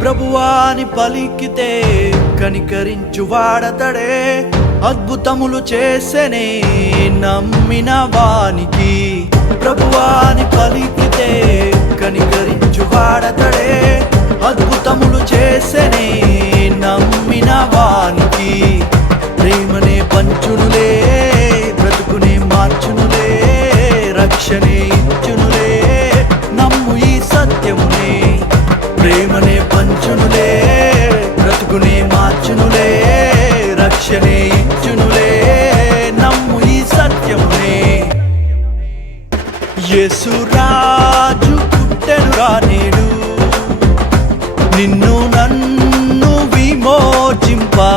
ప్రభువాని పలికితే కనికరించు వాడతడే, అద్భుతములు చేసెనే నమ్మిన వానికి. ప్రభువాని పలికితే కనికరించు వాడతడే, అద్భుతములు చేసెనే నమ్మిన వానికి. ప్రేమనే పంచునులే, బ్రతుకునే మార్చునులే, రక్షణే ఇచ్చునులే, నమ్ము ఈ సత్యమునే. ప్రేమనే పంచునులే, బ్రతుకునే మార్చునులే, రక్షణే ఇచ్చునులే, నమ్ము ఈ సత్యమునే. యేసు రాజు పుట్టెనురా నేడు, నిన్ను నన్ను విమోచింపా.